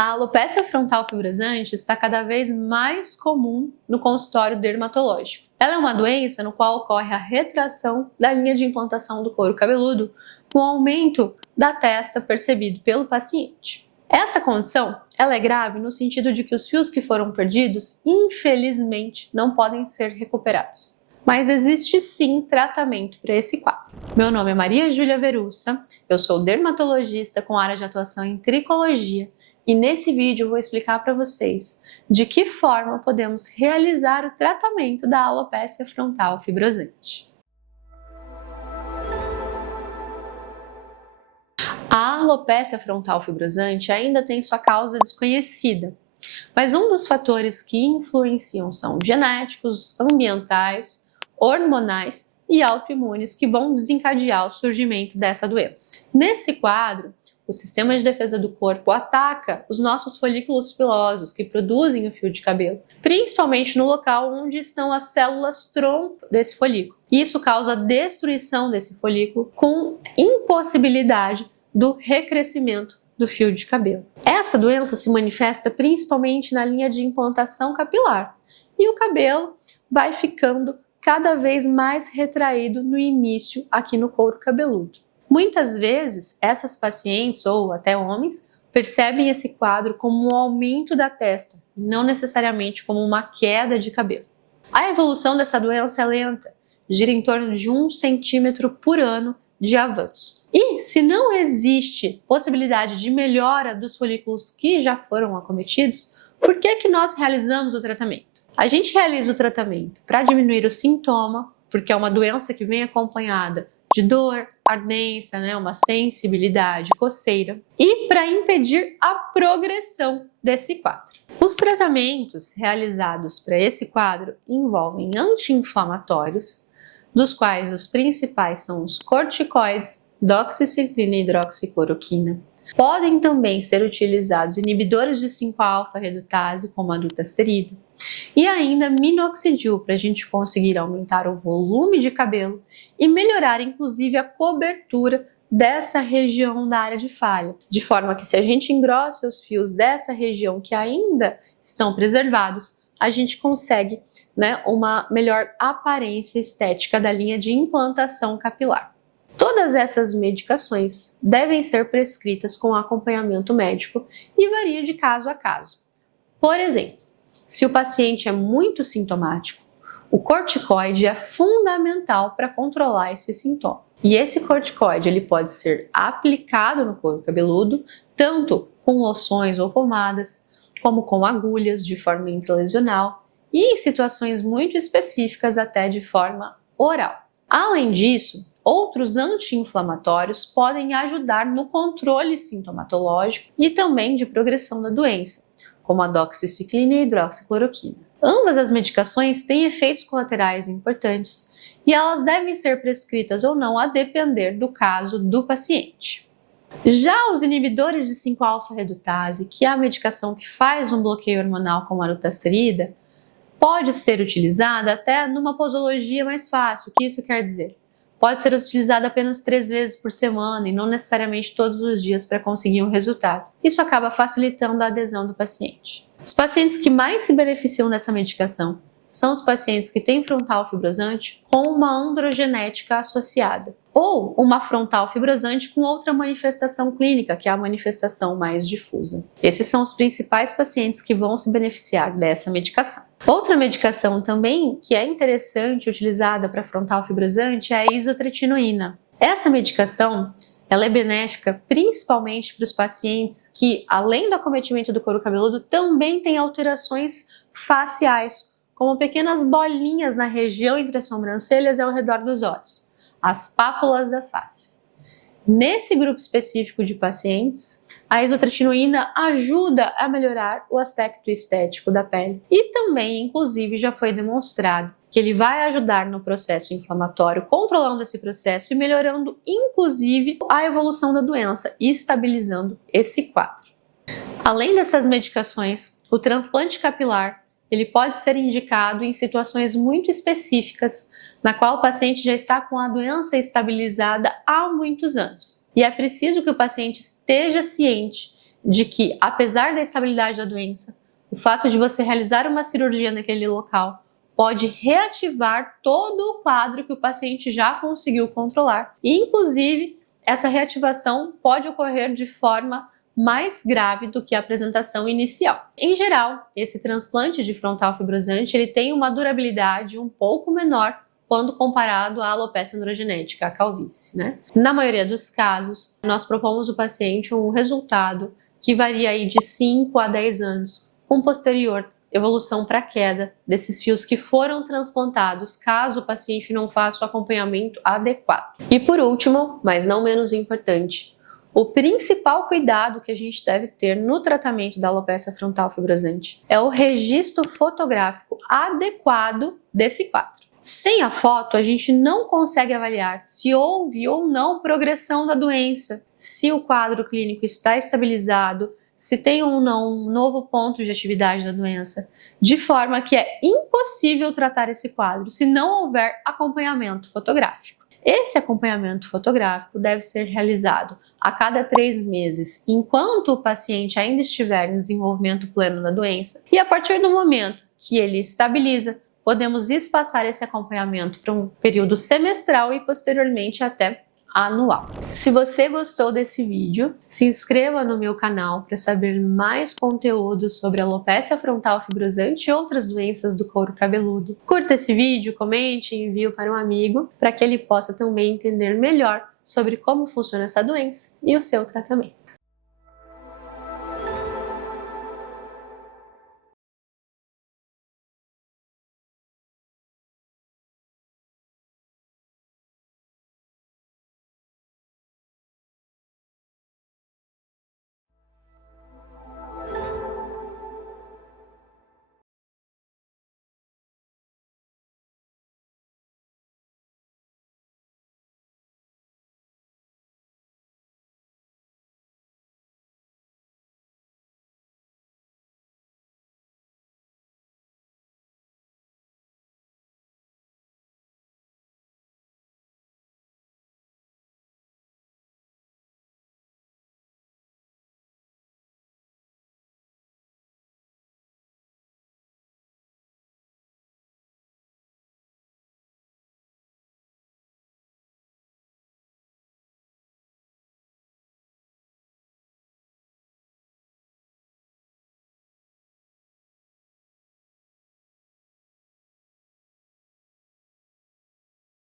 A alopécia frontal fibrosante está cada vez mais comum no consultório dermatológico. Ela é uma doença no qual ocorre a retração da linha de implantação do couro cabeludo com o aumento da testa percebido pelo paciente. Essa condição ela é grave no sentido de que os fios que foram perdidos, infelizmente, não podem ser recuperados. Mas existe sim tratamento para esse quadro. Meu nome é Maria Júlia Verussa, eu sou dermatologista com área de atuação em tricologia e nesse vídeo eu vou explicar para vocês de que forma podemos realizar o tratamento da alopécia frontal fibrosante. A alopécia frontal fibrosante ainda tem sua causa desconhecida, mas um dos fatores que influenciam são genéticos, ambientais, hormonais e autoimunes que vão desencadear o surgimento dessa doença. Nesse quadro, o sistema de defesa do corpo ataca os nossos folículos pilosos que produzem o fio de cabelo, principalmente no local onde estão as células tronco desse folículo. Isso causa a destruição desse folículo com impossibilidade do recrescimento do fio de cabelo. Essa doença se manifesta principalmente na linha de implantação capilar e o cabelo vai ficando cada vez mais retraído no início aqui no couro cabeludo. Muitas vezes, essas pacientes, ou até homens, percebem esse quadro como um aumento da testa, não necessariamente como uma queda de cabelo. A evolução dessa doença é lenta, gira em torno de 1 centímetro por ano de avanço. E se não existe possibilidade de melhora dos folículos que já foram acometidos, por que nós realizamos o tratamento? A gente realiza o tratamento para diminuir o sintoma, porque é uma doença que vem acompanhada de dor, ardência, uma sensibilidade, coceira, e para impedir a progressão desse quadro. Os tratamentos realizados para esse quadro envolvem anti-inflamatórios, dos quais os principais são os corticoides, doxiciclina e hidroxicloroquina. Podem também ser utilizados inibidores de 5-alfa-redutase, como a dutasterida, e ainda minoxidil para a gente conseguir aumentar o volume de cabelo e melhorar inclusive a cobertura dessa região da área de falha, de forma que se a gente engrossa os fios dessa região que ainda estão preservados, a gente consegue uma melhor aparência estética da linha de implantação capilar. Todas essas medicações devem ser prescritas com acompanhamento médico e variam de caso a caso. Por exemplo, se o paciente é muito sintomático, o corticoide é fundamental para controlar esse sintoma. E esse corticoide ele pode ser aplicado no couro cabeludo, tanto com loções ou pomadas, como com agulhas de forma intralesional e em situações muito específicas até de forma oral. Além disso, outros anti-inflamatórios podem ajudar no controle sintomatológico e também de progressão da doença, como a doxiciclina e hidroxicloroquina. Ambas as medicações têm efeitos colaterais importantes e elas devem ser prescritas ou não a depender do caso do paciente. Já os inibidores de 5-alfa-redutase, que é a medicação que faz um bloqueio hormonal como a dutasterida, pode ser utilizada até numa posologia mais fácil. O que isso quer dizer? Pode ser utilizada apenas 3 vezes por semana e não necessariamente todos os dias para conseguir um resultado. Isso acaba facilitando a adesão do paciente. Os pacientes que mais se beneficiam dessa medicação são os pacientes que têm frontal fibrosante com uma androgenética associada ou uma frontal fibrosante com outra manifestação clínica, que é a manifestação mais difusa. Esses são os principais pacientes que vão se beneficiar dessa medicação. Outra medicação também que é interessante utilizada para frontal fibrosante é a isotretinoína. Essa medicação ela é benéfica principalmente para os pacientes que, além do acometimento do couro cabeludo, também têm alterações faciais, como pequenas bolinhas na região entre as sobrancelhas e ao redor dos olhos, as pápulas da face. Nesse grupo específico de pacientes, a isotretinoína ajuda a melhorar o aspecto estético da pele e também, inclusive, já foi demonstrado que ele vai ajudar no processo inflamatório, controlando esse processo e melhorando, inclusive, a evolução da doença e estabilizando esse quadro. Além dessas medicações, o transplante capilar ele pode ser indicado em situações muito específicas, na qual o paciente já está com a doença estabilizada há muitos anos. E é preciso que o paciente esteja ciente de que, apesar da estabilidade da doença, o fato de você realizar uma cirurgia naquele local pode reativar todo o quadro que o paciente já conseguiu controlar. E, inclusive, essa reativação pode ocorrer de forma mais grave do que a apresentação inicial. Em geral, esse transplante de frontal fibrosante ele tem uma durabilidade um pouco menor quando comparado à alopecia androgenética, a calvície, né? Na maioria dos casos, nós propomos ao paciente um resultado que varia aí de 5 a 10 anos, com posterior evolução para queda desses fios que foram transplantados, caso o paciente não faça o acompanhamento adequado. E por último, mas não menos importante, o principal cuidado que a gente deve ter no tratamento da alopecia frontal fibrosante é o registro fotográfico adequado desse quadro. Sem a foto, a gente não consegue avaliar se houve ou não progressão da doença, se o quadro clínico está estabilizado, se tem ou não um novo ponto de atividade da doença, de forma que é impossível tratar esse quadro se não houver acompanhamento fotográfico. Esse acompanhamento fotográfico deve ser realizado a cada 3 meses, enquanto o paciente ainda estiver em desenvolvimento pleno da doença, e a partir do momento que ele estabiliza, podemos espaçar esse acompanhamento para um período semestral e posteriormente até anual. Se você gostou desse vídeo, se inscreva no meu canal para saber mais conteúdos sobre alopecia frontal fibrosante e outras doenças do couro cabeludo. Curta esse vídeo, comente e envie para um amigo para que ele possa também entender melhor sobre como funciona essa doença e o seu tratamento.